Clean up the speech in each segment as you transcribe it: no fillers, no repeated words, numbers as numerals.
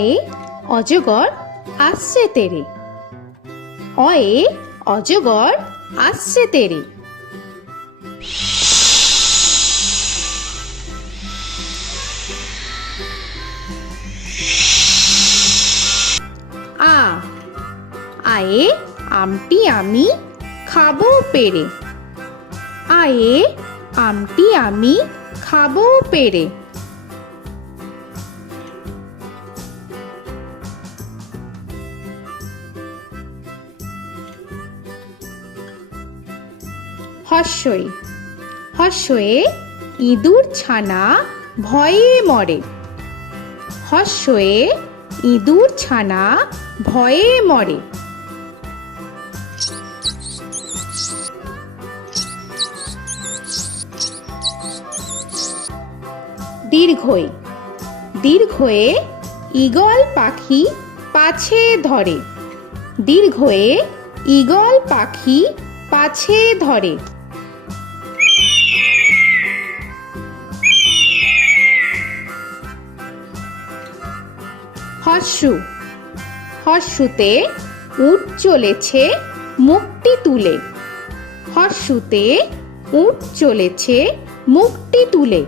অয়ে অজগর আসছে তেরে। অয়ে অজগর আসছে তেরে। আ আয়ে আমটি আমি খাবো পেরে। আয়ে আমটি আমি খাবো পেরে। হর্ষই হর্ষয়ে ইঁদুর ছানা ভয়ে মরে। হর্ষয়ে ইঁদুর ছানা ভয়ে মরে। দীর্ঘই দীর্ঘয়ে ঈগল পাখি পাছে ধরে। দীর্ঘয়ে ঈগল পাখি পাছে ধরে। হর্ষু হর্ষুতে উট চলেছে মুখটি তুলে। হর্ষুতে উট চলেছে মুখটি তুলে।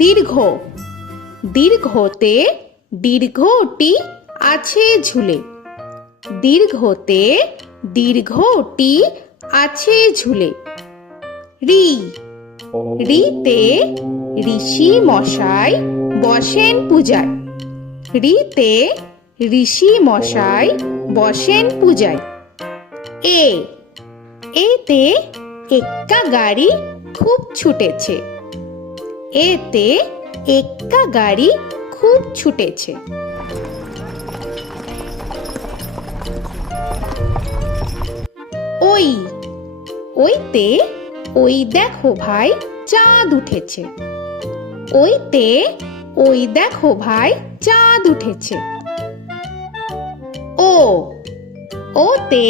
দীর্ঘ দীর্ঘতে দীর্ঘটি আছে ঝুলে। দীর্ঘতে দীর্ঘটি আছে ঝুলে। রি রিতে ঋষি মশাই বসেন পূজায়। রিতে ঋষি মশাই বসেন পূজায়। এ এতে এক্কা গাড়ি খুব ছুটেছে। এতে এক্কা গাড়ি খুব ছুটেছে। ওই ওইতে ওই দেখো ভাই চাঁদ উঠেছে। ওইতে ওই দেখো ভাই চাঁদ উঠেছে। ও ওতে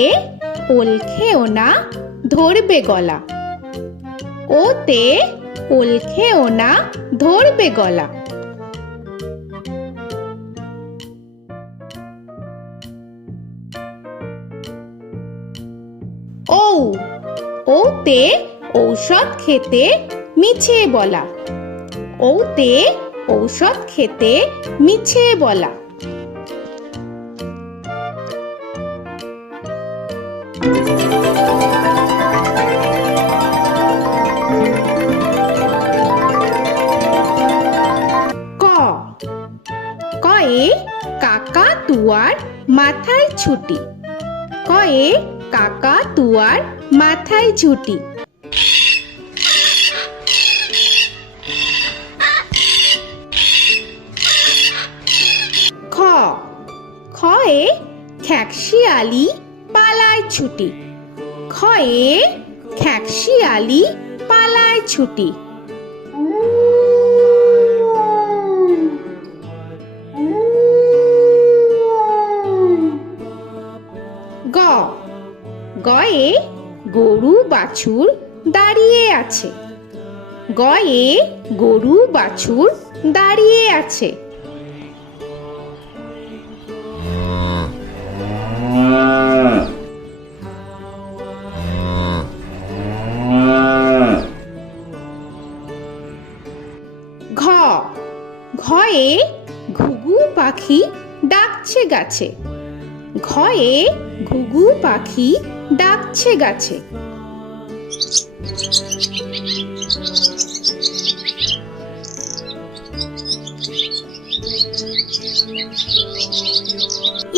ওল খেও না ধরবে গলা। ওতে ওল খেও না ধরবে গলা। ঔ ওতে ঔষধ খেতে মিছে বলা। ওতে ঔষধ খেতে মিছে বলা। ক কয়ে কাকা তুয়ার মাথায় ছুটি। কয়ে কাকা তুয়ার মাথায় ছুটি। খ খয়ে খ্যাকশিয়ালি পালায় ছুটি। খয়ে খ্যাকশিয়ালি পালায় ছুটি। গ গয়ে গরু বাছুর দাঁড়িয়ে আছে। গয়ে গরু বাছুর দাঁড়িয়ে আছে। ঘ ঘয়ে ঘুঘু পাখি ডাকছে গাছে। ঘয়ে ঘুঘু পাখি ডাকছে গাছে।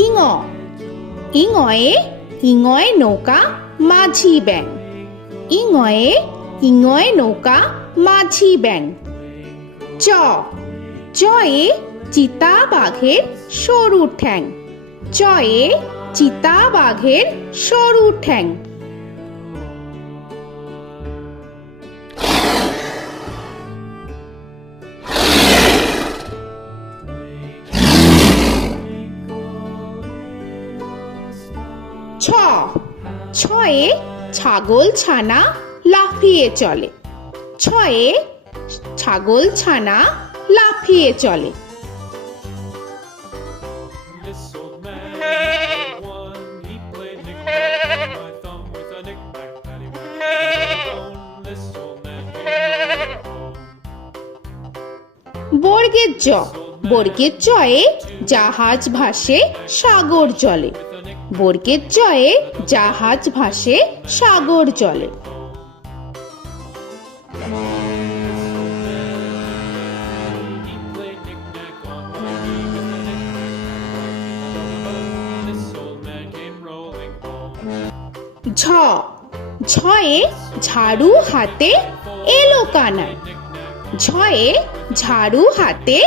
ইঙ ইঙয়ে ইঙয় নৌকা মাঝি ব্যাং। ইঙয়ে ইঙয় নৌকা মাঝি ব্যাং। চ চয়ে চিতা বাঘের সরু ঠ্যাং। চয়ে চিতা বাঘের সরু ঠ্যাং। ছ ছয়ে ছাগল ছানা লাফিয়ে চলে। ছয়ে ছাগল ছানা লাফিয়ে চলে। This old man had one. He played knick-knack on my thumb with a knick-knack, paddywhack, bone. This old man came home. বর্গের জ, বর্গের জয়ে জাহাজ ভাসে সাগর জলে। বর্গের জয়ে জাহাজ ভাসে সাগর জলে। He played knick-knack on my knee with a knick-knack, bone. This old man came rolling home. ঝ, ঝয়ে ঝাড়ু হাতে এলো কানাই। ঝয়ে ঝাড়ু হাতে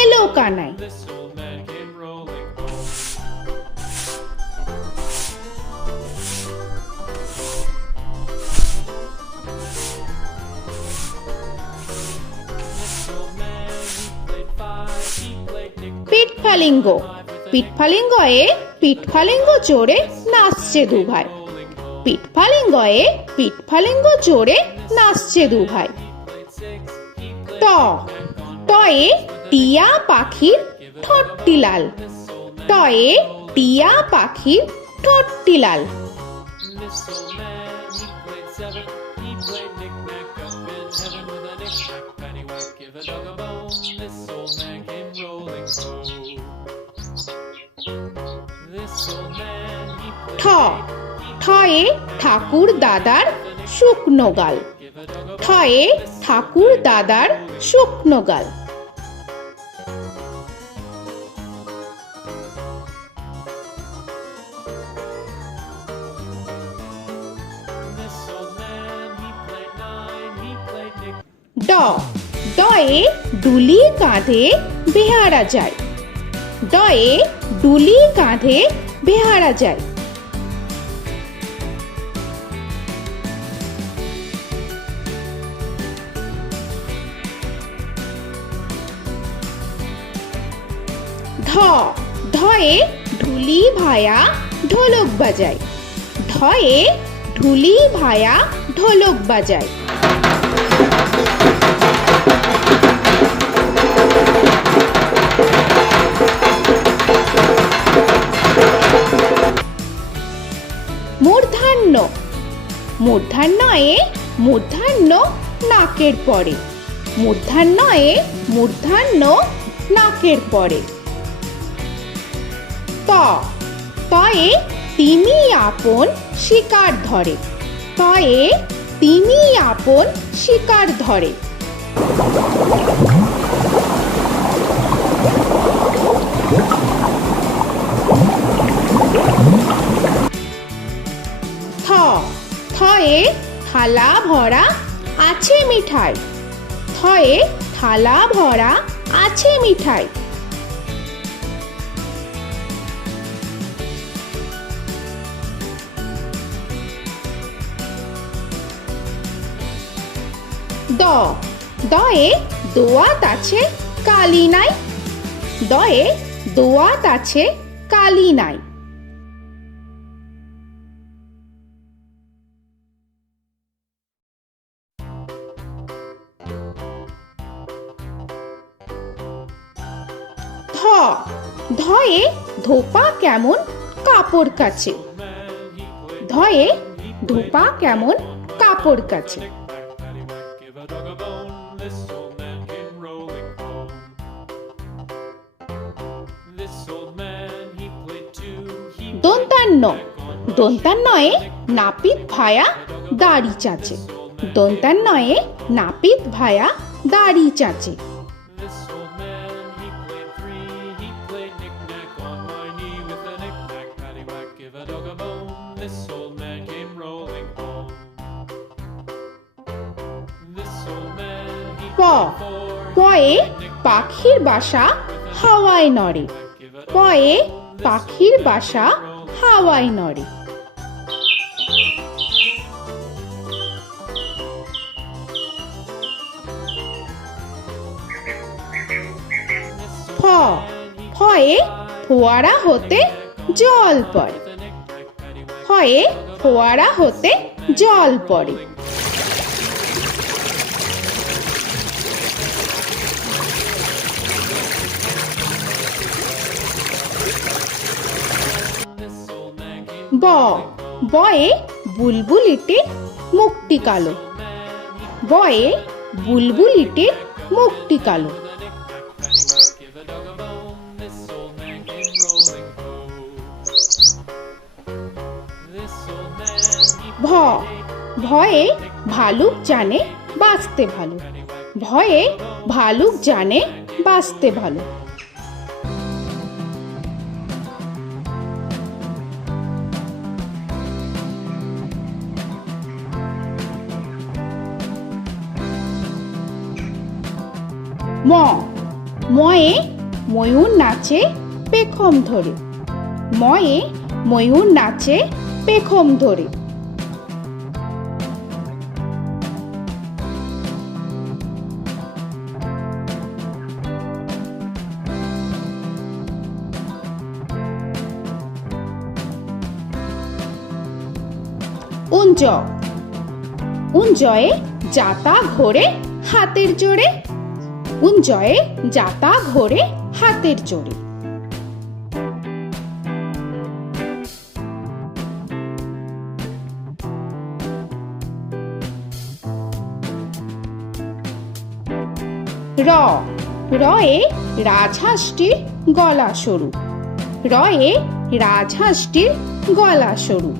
এলো Kanai. This old man came rolling home. This old man, he played five. He played knick-knack. পিঠফালিঙ্গ, পিঠফালিঙ্গয়ে পিঠফালিঙ্গ চড়ে নাচছে দু ভাই। পিঠফালিঙ্গয়ে পিঠফালিঙ্গ চড়ে নাচছে দু ভাই। ট, টয়ে টিয়া পাখির ঠোঁটটি লাল। টয়ে টিয়া পাখির ঠোঁটটি লাল। This old man, he played seven. He played knick-knack up in heaven with a knick-knack, paddywhack, give a dog a bone. This old man came rolling home. This old man, he ঠ, played ঠয়ে ঠাকুর দাদার শুকনো গাল। give a dog a ঠয়ে ঠাকুর দাদার শুকনো গাল। This old man, he played nine. He played knick. ড, ডয়ে ডুলি কাঁধে বেহারা যায়। ডয়ে ডুলি কাঁধে বেহারা যায়। ধ, ধয়ে ঢুলি ভায়া ঢোলক বাজায়। ধয়ে ঢুলি ভায়া ঢোলক বাজায়। মূর্ধন্য, মূর্ধন্যয়ে মূর্ধন্য নাকের পরে। মূর্ধন্যয়ে মূর্ধন্য নাকের পরে। ত, তয়ে তিমি আপন শিকার ধরে। তয়ে তিমি আপন শিকার ধরে। থ, থয়ে থালা ভরা আছে মিঠাই। থয়ে থালা ভরা আছে মিঠাই। দ, দয়ে দোয়াত আছে কালি নাই। দয়ে দোয়াত আছে কালি নাই। ধ, ধয়ে ধোপা কেমন কাপড় কাছে। ধয়ে ধোপা কেমন কাপড় কাছে। Paddywhack, give a dog a bone. This old man came rolling home. This old man, he played two. He দন্তান্ন, দন্তান্নয়ে নাপিত ভায়া দাড়ি চাচে। দন্তান্নয়ে নাপিত ভায়া দাড়ি চাচে। This old man, he played three. He played knick-knack on my knee with a knick-knack, paddywhack, give a dog a bone. This old man came rolling home. This old man, he প, played four. পয়ে পাখির বাসা হাওয়ায় নড়ে। পয়ে পাখির বাসা হাওয়ায় নড়ে। ফ, ফয়ে ফোয়ারা হতে জল পড়ে। ফয়ে ফোয়ারা হতে জল পড়ে। ব বয়ে বুলবুলিটির মুখটি কালো। বয়ে বুলবুলিটির মুখটি কালো। Give a dog a bone, this old man came rolling home. This old man, he ভ ভয়ে ভালুক জানে বাঁচতে ভালো। ভয়ে ভালুক জানে বাঁচতে ভালো। ম ময়ে ময়ূর নাচে পেখম ধরে। ময়ে ময়ূর নাচে পেখম ধরে। উঞ্জ উঞ্জয়ে যাতা ঘোরে হাতের জোরে। উঞ্জয়ে যাতা ঘোরে হাতের জোরে। র রয়ে রাজহাঁসটির গলা সরু। রয়ে রাজহাঁসটির গলা সরু।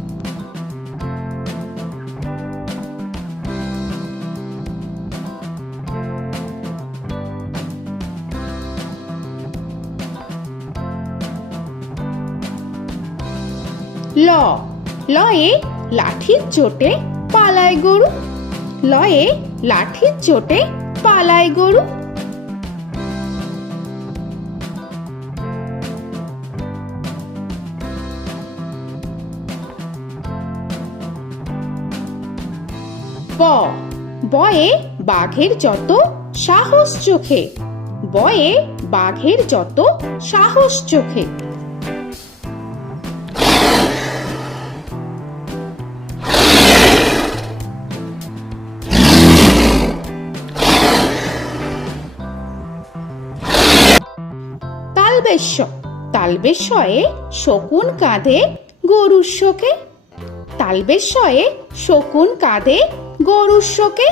ল লয়ে লাঠির চোটে পালায় গরু। লয়ে লাঠির চোটে পালায় গরু। ব বয়ে বাঘের যত সাহস চোখে। বয়ে বাঘের যত সাহস চোখে। তালবেশ্য তালবেশ্যয়ে শকুন কাঁধে গরুর শোকে। তালবেশ্যয়ে শকুন কাঁধে গরুর শোকে।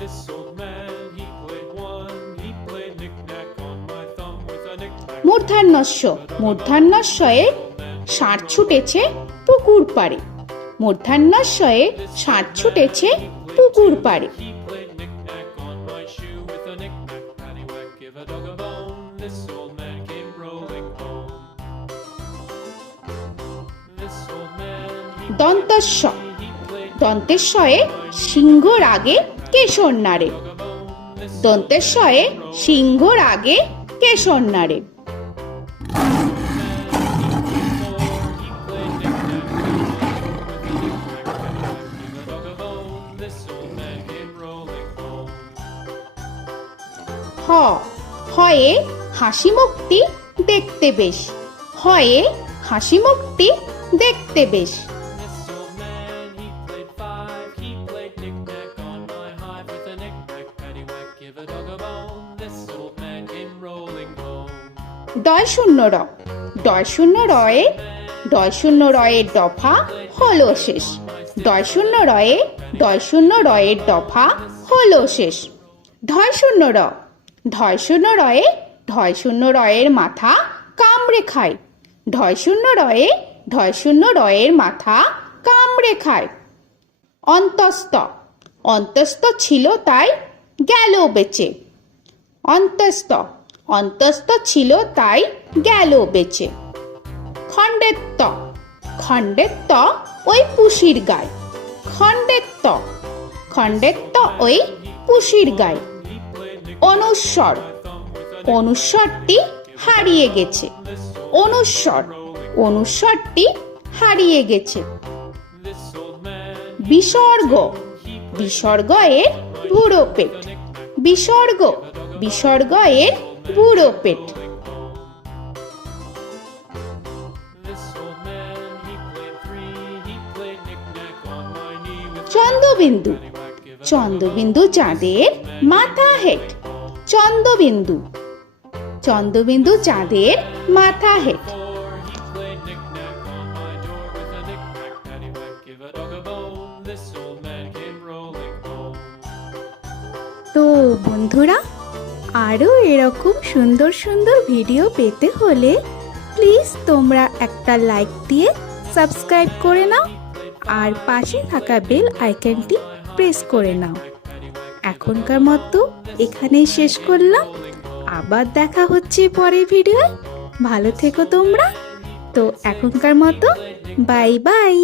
This old man, he played one, he played knick-knack on my thumb with a knick-knack. মূর্ধন্যস্য মূর্ধন্যস্বয়ে ষাঁড় ছুটেছে পুকুর পাড়ে। মূর্ধন্যস্বয়ে ষাঁড় ছুটেছে পুকুর পাড়ে। He played knick-knack on my shoe with a knick-knack, paddywhack, give a dog a bone. This old man came rolling home. This old man, দন্তস্ব he played দন্তেশ্বয়ে সিংহর আগে কেশর নাড়ে। dog a bone. This দন্তেশ্বয়ে সিংহর আগে কেশর নাড়ে। he played knick-knack on my shoe with a knick-knack, paddywhack, give a dog a bone. This old man came rolling home. হ হয়ে হাসি মুখটি দেখতে বেশ। হয়ে হাসি মুখটি দেখতে বেশ। This old man, he played five, he played knick-knack on my hive with a knick-knack, paddywhack, give a dog a bone. This old man came rolling home. ডয় শূন্য র ডয় শূন্য রয়ে ডয় শূন্য রয়ের দফা হলো শেষ। ডয় শূন্য রয়ে ডয় শূন্য রয়ের দফা হলো শেষ। ঢয় শূন্য র ঢয় শূন্য রয়ে ঢয় শূন্য রয়ের মাথা কামড়ে খায়। ঢয় শূন্য রয়ে ঢয় শূন্য রয়ের মাথা কামড়ে খায়। অন্তস্থ অন্তস্থ ছিল তাই গেল বেঁচে। অন্তস্থ অন্তস্থ ছিল তাই গেল বেঁচে। খণ্ডেত্ব খণ্ডেত্ব ওই পুষির গায়। খণ্ডেত্ব খণ্ডেত্ব ওই পুষির গায়। অনুস্বর অনুস্বরটি হারিয়ে গেছে। অনুস্বর অনুস্বরটি হারিয়ে গেছে। This old man, বিসর্গ বিসর্গ এর বুড়ো পেট। বিসর্গ বিসর্গ এর বুড়ো পেট। this old man, he played three, he played knick-knack on my knee with Chandrabindu paddywhack, give a Chandrabindu চাঁদের মাথা হেট। চন্দ্রবিন্দু চন্দ্রবিন্দু চাঁদের মাথা head. Before he played knick-knack on my door with a knick-knack, paddywhack, give a dog a bone. This old man came rolling home. তো বন্ধুরা, আরও এরকম সুন্দর সুন্দর ভিডিও পেতে হলে প্লিজ তোমরা একটা লাইক দিয়ে সাবস্ক্রাইব করে নাও আর পাশে থাকা বেল আইকনটি প্রেস করে নাও। এখনকার মতো এখানেই শেষ করলাম, আবার দেখা হচ্ছে পরের ভিডিও। ভালো থেকো তোমরা। তো এখনকার মতো বাই বাই।